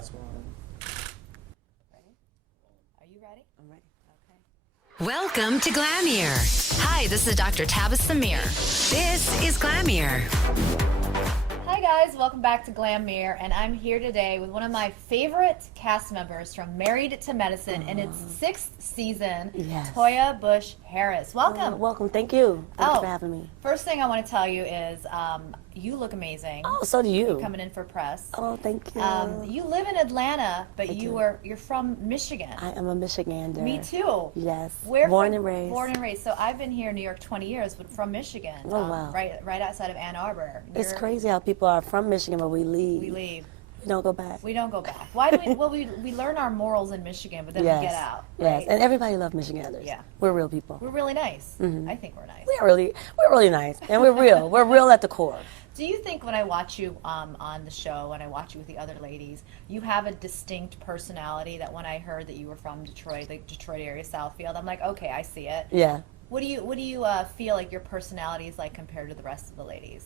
last one. Ready? Are you ready? I'm ready. Okay. Welcome to Glamier. Hi, this is Dr. Tabasum Mir. This is Glamier. Hi guys, welcome back to Glam Mir, and I'm here today with one of my favorite cast members from Married to Medicine in its 6th season, Yes. Toya Bush Harris. Welcome. Welcome. Thank you. Thanks for having me. First thing I want to tell you is you look amazing. Oh, so do you. Coming in for press. Oh, thank you. You live in Atlanta, but you're from Michigan. I am a Michigander. Me too. Yes. Where Born from? and raised. Born and raised. So I've been here in New York 20 years, but from Michigan. Oh, wow. Right outside of Ann Arbor. It's crazy how people are from Michigan, but we leave. We leave. We don't go back. We don't go back. Why do we? Well, we learn our morals in Michigan, but then Yes. we get out. Yes. Right? And everybody loves Michiganders. Yeah. We're real people. We're really nice. Mm-hmm. I think we're nice. We're really nice. And we're real. We're real at the core. Do you think when I watch you on the show, when I watch you with the other ladies, you have a distinct personality that when I heard that you were from Detroit, the Detroit area, Southfield, I'm like, okay, I see it. Yeah. What do you feel like your personality is like compared to the rest of the ladies?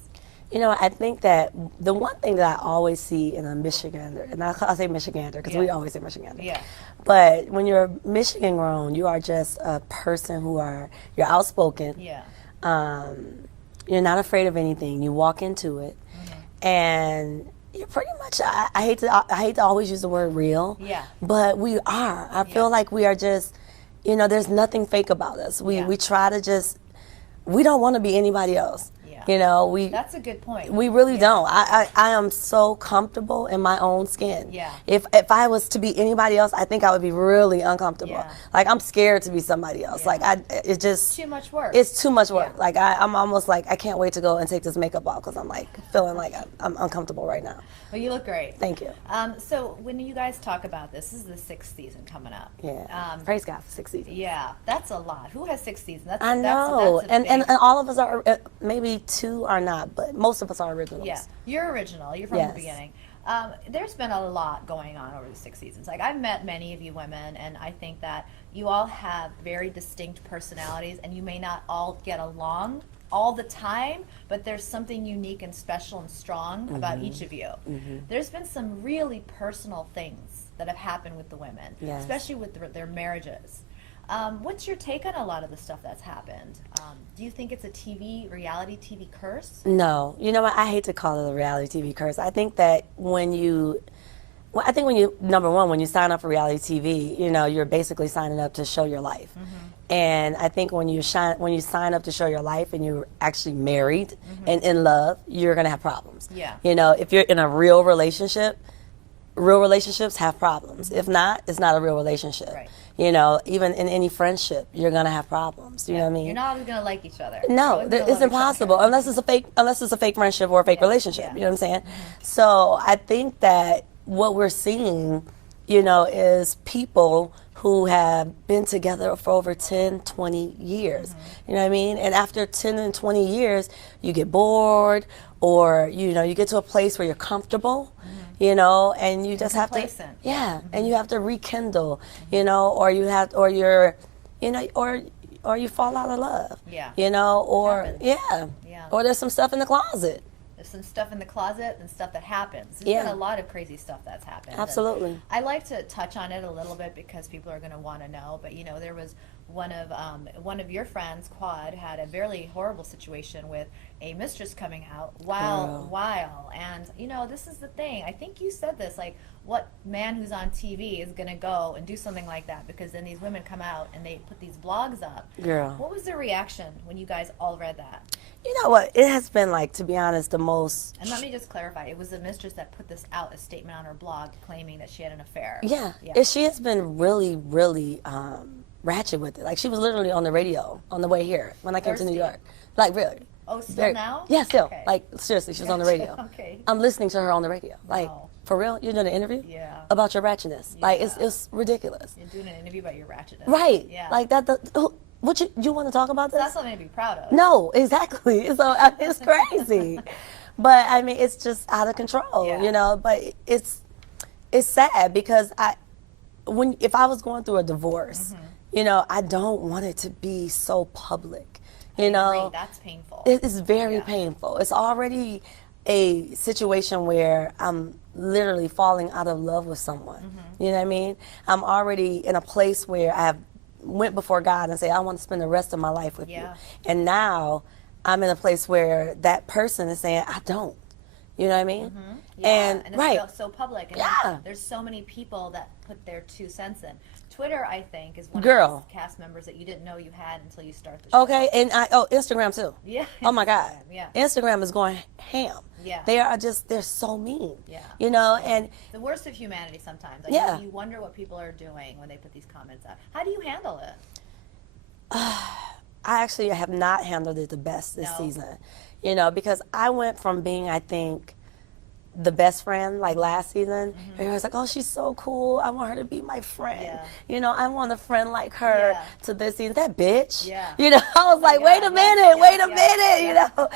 You know, I think that the one thing that I always see in a Michigander, and I say Michigander because we always say Michigander. Yeah. But when you're Michigan grown, you are just a person you're outspoken. Yeah. You're not afraid of anything. You walk into it, and you're pretty much. I hate to always use the word real. Yeah. But we are. I feel like we are just. You know, there's nothing fake about us. We try to just. We don't want to be anybody else. You know, That's a good point. We really don't. I am so comfortable in my own skin. Yeah. If I was to be anybody else, I think I would be really uncomfortable. Yeah. Like I'm scared to be somebody else. Yeah. Like it's just Too much work. It's too much work. Yeah. Like I'm almost like I can't wait to go and take this makeup off because I'm like feeling like I'm uncomfortable right now. Well, you look great. Thank you. So when you guys talk about this is the 6th season coming up. Yeah. Praise God for 6 seasons. Yeah, that's a lot. Who has 6 seasons? I know. That's a and big- all of us are maybe 2 are not, but most of us are originals. Yeah, you're original. You're from the beginning. There's been a lot going on over the 6 seasons. Like I've met many of you women, and I think that you all have very distinct personalities, and you may not all get along all the time, but there's something unique and special and strong about each of you. There's been some really personal things that have happened with the women, especially with their marriages. What's your take on a lot of the stuff that's happened? Do you think it's a reality TV curse? No. You know what? I hate to call it a reality TV curse. I think that when you, number one, when you sign up for reality TV, you know, you're basically signing up to show your life. And I think when you sign up to show your life and you're actually married and in love, you're going to have problems. Yeah. You know, if you're in a real relationships have problems. If not, it's not a real relationship. Right. You know, even in any friendship, you're gonna have problems. You know what I mean? You're not always gonna like each other. No, it's impossible unless it's a fake friendship or a fake relationship. You know what I'm saying? So I think that what we're seeing, you know, is people who have been together for over 10, 20 years. You know what I mean? And after 10 and 20 years, you get bored, or you know, you get to a place where you're comfortable. You know, and you just have to, and you have to rekindle, you know, or you fall out of love, you know, or or there's some stuff in the closet. There's some stuff in the closet and stuff that happens. There's been a lot of crazy stuff that's happened. Absolutely. And I like to touch on it a little bit because people are going to want to know. But you know, there was one of your friends, Quad, had a very horrible situation with a mistress coming out while, and you know, this is the thing. I think you said this, like, what man who's on TV is going to go and do something like that? Because then these women come out and they put these blogs up. Girl. What was the reaction when you guys all read that? You know what? It has been, like, to be honest, the most. And let me just clarify. It was the mistress that put this out, a statement on her blog claiming that she had an affair. Yeah. She has been really, really ratchet with it. Like, she was literally on the radio on the way here when I came to New York. Like, really. Oh, still now? Yeah, still. Okay. Like, seriously, she was on the radio. Okay. I'm listening to her on the radio. Like, for real? You're doing an interview? Yeah. About your ratchetness. Like, it's ridiculous. You're doing an interview about your ratchetness. Right. Yeah. Like, what you want to talk about this? That's something to be proud of. No, exactly. So it's crazy. But, I mean, it's just out of control, you know? But it's sad because if I was going through a divorce, you know, I don't want it to be so public. You know, that's painful. It is very painful. It's already a situation where I'm literally falling out of love with someone. You know what I mean? I'm already in a place where I have went before God and say, I want to spend the rest of my life with you. And now I'm in a place where that person is saying, I don't. You know what I mean? And it's right. so public. And there's so many people that put their 2 cents in. Twitter, I think, is one of those cast members that you didn't know you had until you start the show. Okay, and Instagram too. Yeah. Oh my God. Yeah. Instagram is going ham. Yeah. They're so mean. Yeah. You know, and the worst of humanity sometimes. Like, you wonder what people are doing when they put these comments out. How do you handle it? I actually have not handled it the best this season. You know, because I went from being, I think, the best friend like last season. Everyone's like, oh, she's so cool. I want her to be my friend. You know, I want a friend like her to this season. That bitch. You know, I was like, wait a minute, you know,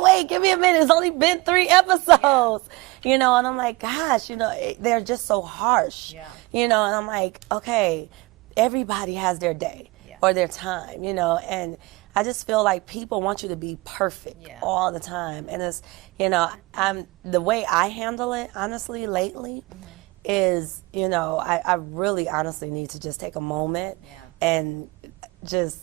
wait, give me a minute. It's only been 3 episodes. You know, and I'm like, gosh, you know, they're just so harsh. You know, and I'm like, okay, everybody has their day or their time, you know, and I just feel like people want you to be perfect all the time. And it's, you know, the way I handle it, honestly, lately, is, you know, I really honestly need to just take a moment and just,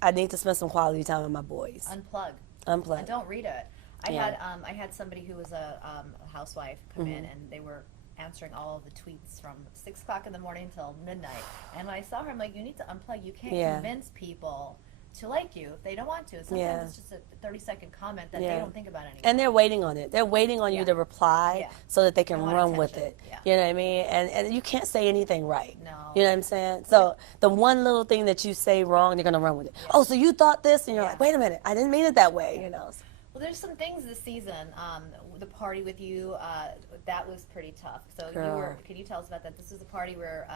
I need to spend some quality time with my boys. Unplug. And don't read it. I had somebody who was a housewife come in, and they were answering all of the tweets from 6 o'clock in the morning till midnight. And when I saw her, I'm like, you need to unplug. You can't convince people to like you if they don't want to. Sometimes it's just a 30-second comment that they don't think about anymore. And they're waiting on it. They're waiting on you to reply so that they can run with it. You know what I mean? And you can't say anything right. No. You know what I'm saying? So the one little thing that you say wrong, they're going to run with it. Oh, so you thought this? And you're like, wait a minute, I didn't mean it that way, you know. Well, there's some things this season. The party with you, that was pretty tough. So can you tell us about that? This is a party where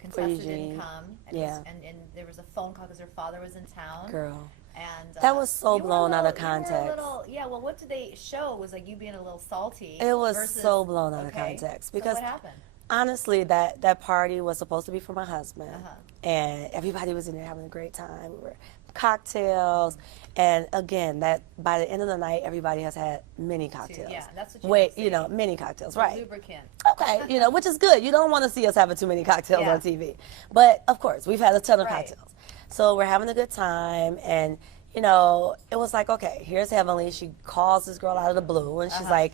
Contessa didn't come, and there was a phone call because her father was in town. Girl. And that was so blown out of context. Well, what did they show was like you being a little salty. It was so blown out of context because so what happened? Honestly, that party was supposed to be for my husband, and everybody was in there having a great time. We were cocktails, and again, that by the end of the night, everybody has had mini cocktails. Yeah, that's what you know, mini cocktails, right? Lubricant. Okay, you know, which is good. You don't want to see us having too many cocktails on TV, but of course, we've had a ton of cocktails. So we're having a good time, and you know, it was like, okay, here's Heavenly. She calls this girl out of the blue, and she's like,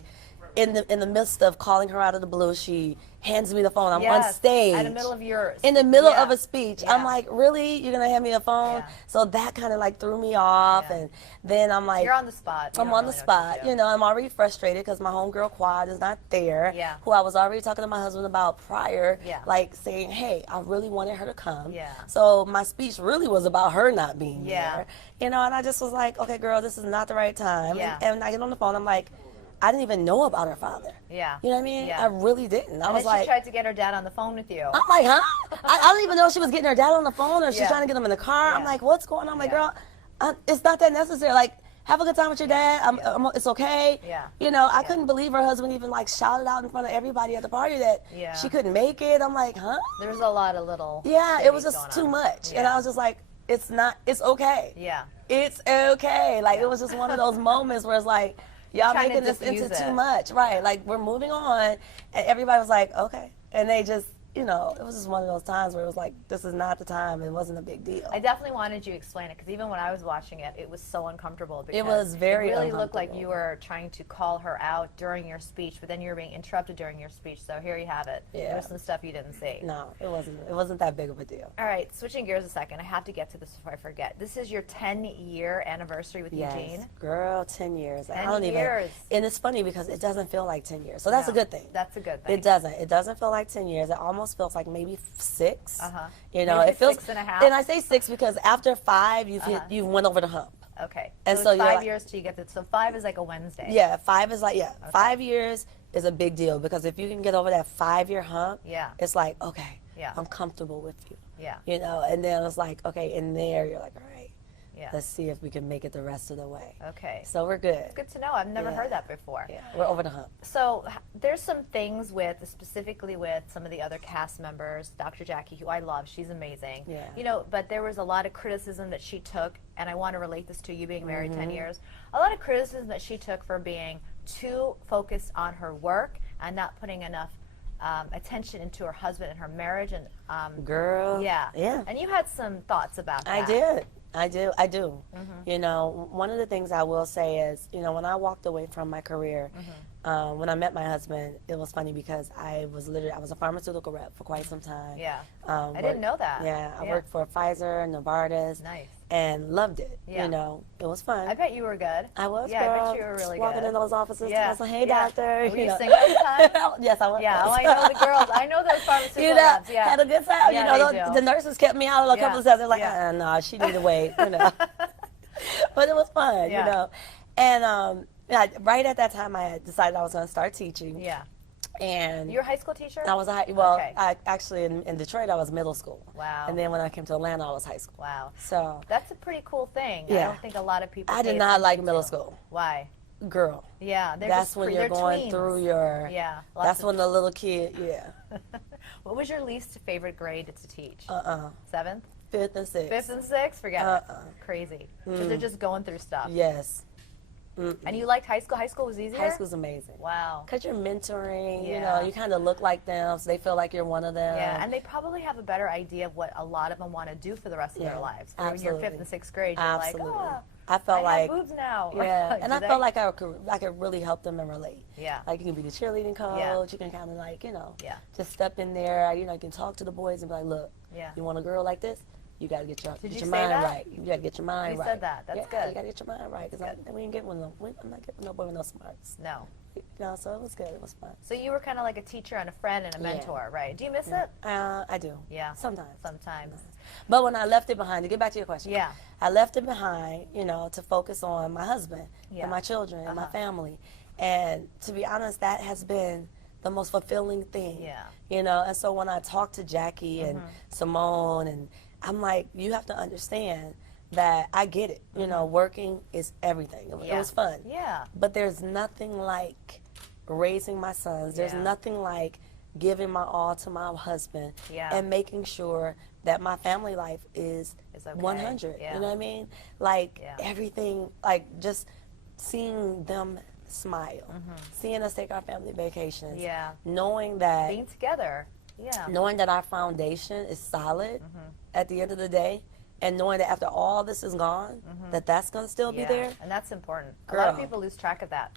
in the midst of calling her out of the blue, she hands me the phone. I'm on stage. In the middle of your in the middle of a speech. I'm like, really? You're gonna hand me a phone? So that kind of like threw me off, and then I'm like, you're on the spot. I'm on the spot. You know, I'm already frustrated because my homegirl Quad is not there. Who I was already talking to my husband about prior. Like saying, hey, I really wanted her to come. So my speech really was about her not being there. You know, and I just was like, okay, girl, this is not the right time. And I get on the phone. I'm like, I didn't even know about her father. You know what I mean? I really didn't. I was like, she tried to get her dad on the phone with you. I'm like, huh? I don't even know if she was getting her dad on the phone or she's trying to get him in the car. I'm like, what's going on? I'm like, girl, it's not that necessary. Like, have a good time with your dad. It's okay. You know, I couldn't believe her husband even like shouted out in front of everybody at the party that she couldn't make it. I'm like, huh? There's a lot of little. It was just too much. And I was just like, it's okay. It's okay. Like, it was just one of those moments where it's like, y'all making this into too much. Right. Like, we're moving on. And everybody was like, okay. And they just, you know, it was just one of those times where it was like, this is not the time. It wasn't a big deal. I definitely wanted you to explain it because even when I was watching it, it was so uncomfortable. Because it was very It really looked like you were trying to call her out during your speech, but then you were being interrupted during your speech. So here you have it. There was some stuff you didn't say. No, it wasn't. It wasn't that big of a deal. All right, switching gears a second. I have to get to this before I forget. This is your 10-year anniversary with Eugene. Girl, 10 years. 10 years. And it's funny because it doesn't feel like 10 years. So that's a good thing. That's a good thing. It doesn't. It doesn't feel like 10 years. It almost feels like maybe 6. You know, maybe it feels 6.5. And I say 6 because after 5, you went over the hump. Okay. And so it's 5 like, years till you get to. So 5 is like a Wednesday. Yeah, 5 is like 5 years is a big deal because if you can get over that 5-year hump, it's like, okay, I'm comfortable with you. You know, and then it's like, okay, in there you're like, all right. let's see if we can make it the rest of the way. Okay. So we're good. It's good to know. I've never heard that before. Yeah, we're over the hump. So there's some things specifically with some of the other cast members, Dr. Jackie, who I love, she's amazing. Yeah. You know, but there was a lot of criticism that she took, and I want to relate this to you being married 10 years, a lot of criticism that she took for being too focused on her work and not putting enough attention into her husband and her marriage. And Girl. yeah. Yeah. And you had some thoughts about that. I do. You know, one of the things I will say is, you know, when I walked away from my career, when I met my husband, it was funny because I was a pharmaceutical rep for quite some time. Yeah. I didn't know that. Yeah, I worked for Pfizer, Novartis. Nice. And loved it. Yeah. You know, it was fun. I bet you were good. I was, yeah, girl. I bet you were really walking good. in those offices, Yeah. I was like, hey, doctor. Were you know. singing at the time? Yes, I was. Yeah, oh, I know the girls. I know those pharmaceutical You know, reps. Yeah. had a good time. Yeah, you know, they do. the nurses kept me out a couple of times. They're like, no, she need to wait. You know, but it was fun. Yeah. You know, and right at that time, I had decided I was going to start teaching. Yeah. And You're a high school teacher? I was Okay. I actually in Detroit I was middle school. Wow. And then when I came to Atlanta, I was high school. Wow. So That's a pretty cool thing. I Yeah. don't think a lot of people I did pay not like attention middle to. school. Why? Girl. Yeah, That's when you're going through your. Yeah. That's when the little kid. Yeah. What was your least favorite grade to teach? 7th? 5th and 6th. 5th and 6th? Forget it. Crazy. So they're just going through stuff. Yes. And you liked high school? High school was easier? High school's amazing. Wow. Because you're mentoring, you Yeah. know, you kind of look like them, so they feel like you're one of them. Yeah, and they probably have a better idea of what a lot of them want to do for the rest of their lives. So when you're 5th and 6th grade, you're Absolutely. like, I felt I like, have boobs now. yeah, and Do I they? felt like I could really help them and relate. Yeah. Like you can be the cheerleading coach, Yeah. you can kind of like, you know, Yeah. just step in there, you know, you can talk to the boys and be like, look, Yeah. you want a girl like this? You got to get your, Did you your say mind that? right. You got to get your mind You right. said that. That's yeah, good. You got to get your mind right because we ain't getting one of them. I'm not getting no boy with no smarts. No. You know, so it was good. It was fun. So you were kind of like a teacher and a friend and a mentor, right? Do you miss it? I do. Yeah. Sometimes. Sometimes. But when I left it behind, to get back to your question, Yeah. I left it behind, you know, to focus on my husband Yeah. and my children and my family. And to be honest, that has been the most fulfilling thing. Yeah. You know, and so when I talk to Jackie and Simone, and I'm like, you have to understand that I get it. You know, working is everything. It was fun. Yeah. But there's nothing like raising my sons. There's Yeah. nothing like giving my all to my husband Yeah. and making sure that my family life is okay. 100. Yeah. You know what I mean? Like Yeah. everything, like just seeing them smile, seeing us take our family vacations, Yeah. knowing that Being together. Yeah. knowing that our foundation is solid at the end of the day, and knowing that after all this is gone, that's going to still be there. And that's important. A lot of Girl. people lose track of that.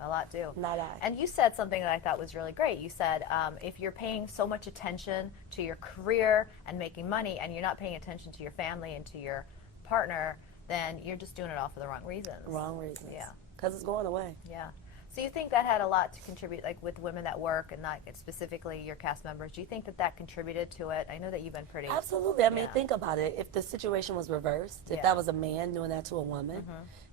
A lot do. Not I. And you said something that I thought was really great. You said if you're paying so much attention to your career and making money and you're not paying attention to your family and to your partner, then you're just doing it all for the wrong reasons. Wrong reasons. Yeah. Because it's going away. Yeah. So you think that had a lot to contribute, like with women that work and not specifically your cast members? Do you think that that contributed to it? I know that you've been pretty. Absolutely. I mean, Yeah. think about it. If the situation was reversed, if Yeah. that was a man doing that to a woman,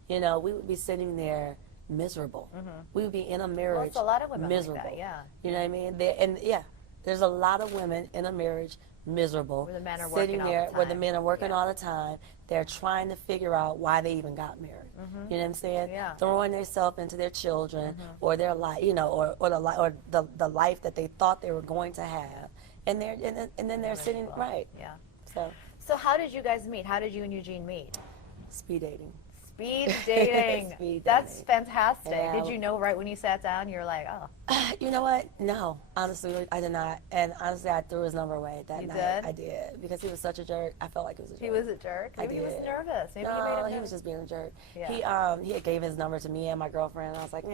you know, we would be sitting there miserable. We would be in a marriage it's a lot of women like miserable. that, yeah. You know what I mean? There's a lot of women in a marriage miserable, Where the men are sitting working all there the where the time. men are working Yeah. all the time. They're trying to figure out why they even got married. You know what I'm saying? Yeah. Throwing themselves into their children or their life, you know, or the life that they thought they were going to have, and then they're sitting right. Yeah. So how did you guys meet? How did you and Eugene meet? speed dating. Speed dating. Speed That's dating. fantastic. Yeah. Did you know right when you sat down? You were like, oh. You know what? No, honestly, I did not. And honestly, I threw his number away that You night. did? I did because he was such a jerk. I felt like he was a jerk. He was a jerk. I Maybe he was did. nervous. Maybe you made No, him he nervous. was just being a jerk. Yeah. He had gave his number to me and my girlfriend. And I was like,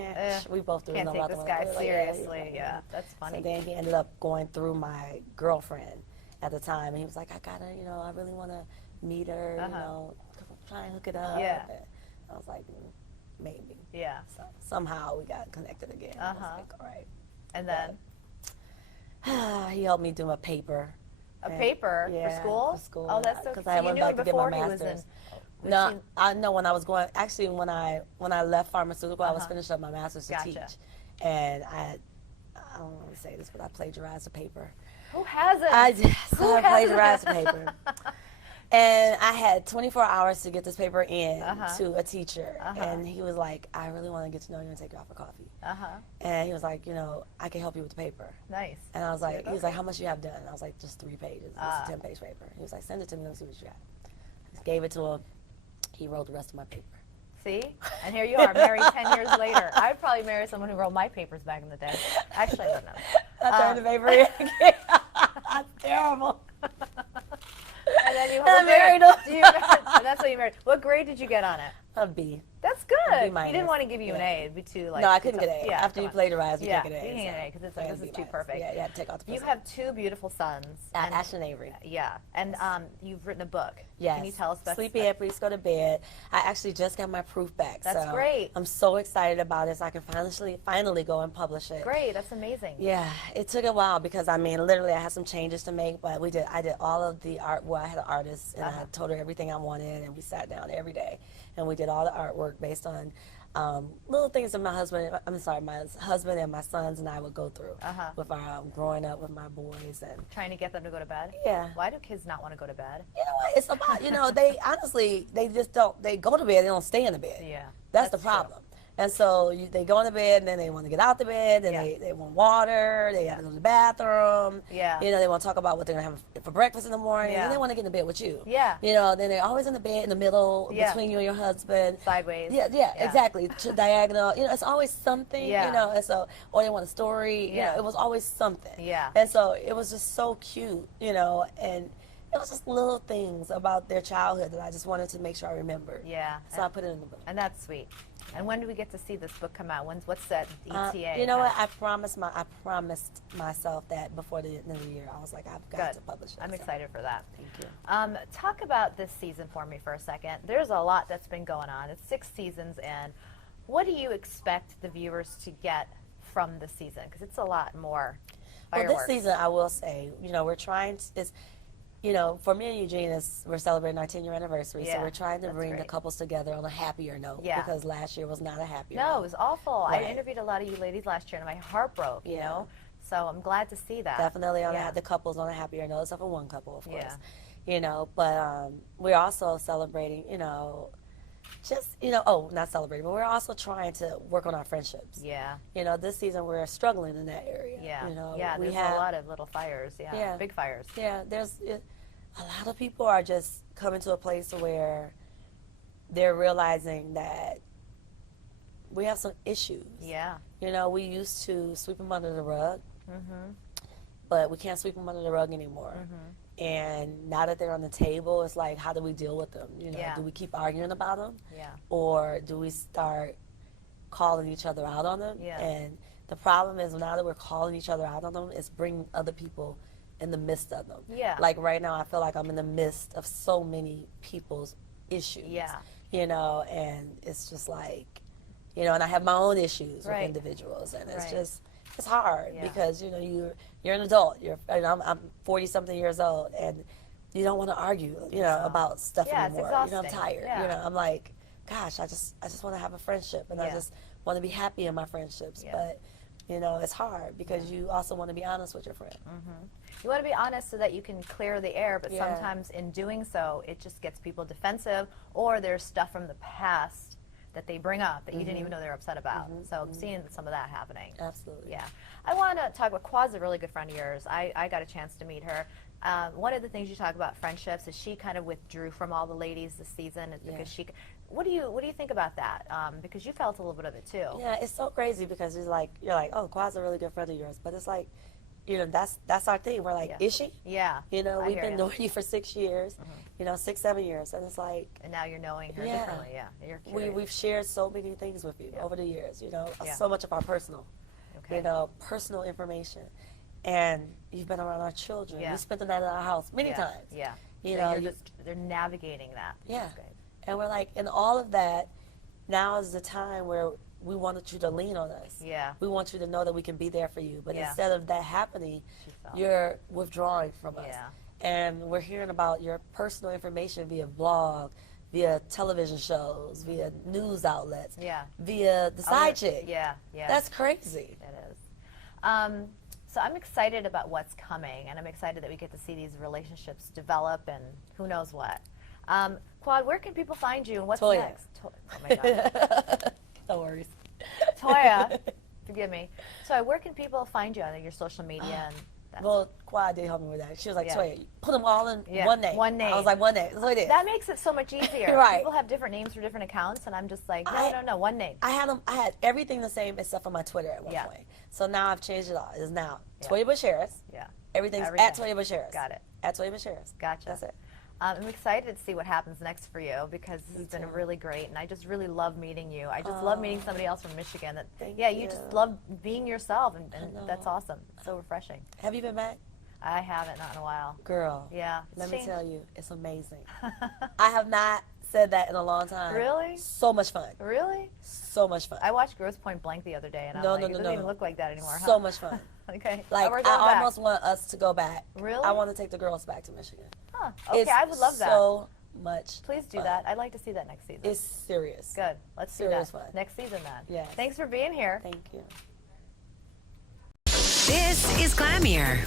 we both threw his Can't number take out this the guy window. Like, seriously. Yeah, that's funny. So then he ended up going through my girlfriend at the time, and he was like, I gotta, you know, I really want to meet her, you know, try and hook it up. Yeah. And I was like, maybe. Yeah. So somehow we got connected again. I was like, all right. And then He helped me do a paper. a paper Yeah, for school? for school. Oh, that's so. Because So I you went knew back him to get my before he was in. master's. was No, he- I know when I was going. Actually, when I left pharmaceutical, I was finishing up my master's to Gotcha. teach, and I don't want to say this, but I plagiarized a paper. Who hasn't? I Who plagiarized a paper. And I had 24 hours to get this paper in to a teacher. Uh-huh. And he was like, I really want to get to know you and take you out for coffee. Uh-huh. And he was like, you know, I can help you with the paper. Nice. And I was like, he was Okay. like, how much you have done? And I was like, just 3 pages. It's a 10-page paper. He was like, send it to me. Let me see what you got. I gave it to him. He wrote the rest of my paper. See? And here you are, married 10 years later. I'd probably marry someone who wrote my papers back in the day. Actually, I don't know. I turned the paper in again. That's terrible. And then you I married him. That's what you married. What grade did you get on it? A B. That's good. B-. He didn't want to give you an A. It'd be too like. No, I couldn't get an A. Yeah, After you plagiarize, you yeah, can't get an A. you can't get an A because it's like, this is too perfect. Yeah, you have to take out the You percent. have 2 beautiful sons. And, Ash and Avery. yeah, and you've written a book. Yes. Can you tell us about Sleepyhead, please go to bed. I actually just got my proof back. That's so great. I'm so excited about it. So I can finally go and publish it. Great, that's amazing. Yeah, it took a while because I mean, literally, I had some changes to make, but I did all of the art. Well, I had an artist, and I told her everything I wanted, and we sat down every day, and we did all the artwork based on little things that my husband and my sons and I would go through with our growing up with my boys and Trying to get them to go to bed? Yeah. Why do kids not want to go to bed? you know what it's about. You know, they honestly they just don't. They go to bed, they don't stay in the bed. Yeah. That's the problem. And so they go in the bed, and then they want to get out the bed, and they want water, they have to go to the bathroom. Yeah. You know, they want to talk about what they're going to have for breakfast in the morning, Yeah. and they want to get in the bed with you. Yeah. You know, then they're always in the bed in the middle between you and your husband. Sideways. Yeah, exactly. Diagonal. You know, it's always something, Yeah. you know, and so, or they want a story. You Yeah. know, it was always something. Yeah. And so it was just so cute, you know, and it was just little things about their childhood that I just wanted to make sure I remembered. Yeah. So I put it in the book. And that's sweet. And when do we get to see this book come out? What's that ETA? You know what? I promised myself that before the end of the year. I was like, I've got to publish it. I'm so. excited for that. Thank you. Talk about this season for me for a second. There's a lot that's been going on. It's 6 seasons in. What do you expect the viewers to get from the season? Because it's a lot more fireworks. Well, this season, I will say, you know, we're trying to, you know, for me and Eugene, we're celebrating our 10-year anniversary, so we're trying to bring the couples together on a happier note, because last year was not a happier note. No, it was awful. Right. I interviewed a lot of you ladies last year, and my heart broke, you know? So I'm glad to see that. Definitely the couples on a happier note, except for one couple, of course. Yeah. You know, but we're also celebrating, you know, just, you know, not celebrating, but we're also trying to work on our friendships. Yeah. You know, this season we're struggling in that area. Yeah. You know, there's a lot of little fires. Yeah. Big fires. Yeah, a lot of people are just coming to a place where they're realizing that we have some issues. Yeah. You know, we used to sweep them under the rug, but we can't sweep them under the rug anymore. And now that they're on the table, it's like, how do we deal with them? You know, do we keep arguing about them? Yeah. Or do we start calling each other out on them? Yeah. And the problem is now that we're calling each other out on them, it's bringing other people in the midst of them. Yeah. Like right now, I feel like I'm in the midst of so many people's issues. Yeah. You know, and it's just like, you know, and I have my own issues with individuals, and it's just, it's hard because, you know, you're an adult. I'm 40-something years old, and you don't want to argue, you know, about stuff anymore. It's you know, I'm tired. Yeah. You know, I'm like, gosh, I just want to have a friendship, and I just want to be happy in my friendships. But, you know, it's hard because you also want to be honest with your friend. You want to be honest so that you can clear the air, but sometimes in doing so, it just gets people defensive, or there's stuff from the past that they bring up that you didn't even know they were upset about. So I'm seeing some of that happening. Absolutely. Yeah. I want to talk about Qua's a really good friend of yours. I got a chance to meet her. One of the things you talk about friendships is she kind of withdrew from all the ladies this season because she. What do you think about that? Because you felt a little bit of it too. Yeah, it's so crazy because you're like, oh, Qua's a really good friend of yours, but it's like, you know, that's our thing. We're like, is she? Yeah. You know, we've been knowing you for 6 years, you know, 6, 7 years, and it's like. And now you're knowing her differently. Yeah. You're curious. We've shared so many things with you over the years. You know, so much of our personal, you know, personal information, and you've been around our children. You spent the night at our house many times. Yeah. You so know, they're navigating that. Yeah. And we're like, in all of that, now is the time where we wanted you to lean on us. Yeah. We want you to know that we can be there for you. But instead of that happening, you're withdrawing from us. Yeah. And we're hearing about your personal information via blog, via television shows, via news outlets, via the side chick. Yeah. That's crazy. It is. So I'm excited about what's coming, and I'm excited that we get to see these relationships develop and who knows what. Quad, where can people find you and what's Toya. next? Oh my God. No worries. Toya, forgive me. So where can people find you on your social media? And that's Well, Quad did help me with that. She was like, Yeah. Toya, put them all in Yeah, one name. one name. I was like, one name. That's what it is. that makes it so much easier. Right. People have different names for different accounts, and I'm just like, no, one name. I had everything the same except for my Twitter at one Yeah. point. So now I've changed it all. It's now Yeah. Toya Bush Harris. Yeah. Everything's Everything. at Toya Bush Harris. Got it. At Toya Bush Harris. Gotcha. That's it. I'm excited to see what happens next for you because this has been too. really great, and I just really love meeting you. I just love meeting somebody else from Michigan. That Thank you you. just love being yourself, and know. that's awesome. It's so refreshing. Have you been back? I haven't, not in a while. Girl. Yeah. Let it's me changed. tell you, it's amazing. I have not said that in a long time. Really? So much fun. Really? So much fun. I watched Grosse Point Blank the other day, and I'm No, like, no, it no, doesn't no, even no. look like that anymore. So huh? much fun. Okay. Like, We're I going back. almost want us to go back. Really? I want to take the girls back to Michigan. Huh. Okay, It's I would love that. so much Please do fun. that. I'd like to see that next season. It's serious. Good. Let's do serious that fun. next season then. Yes. Thanks for being here. Thank you. This is Glamier.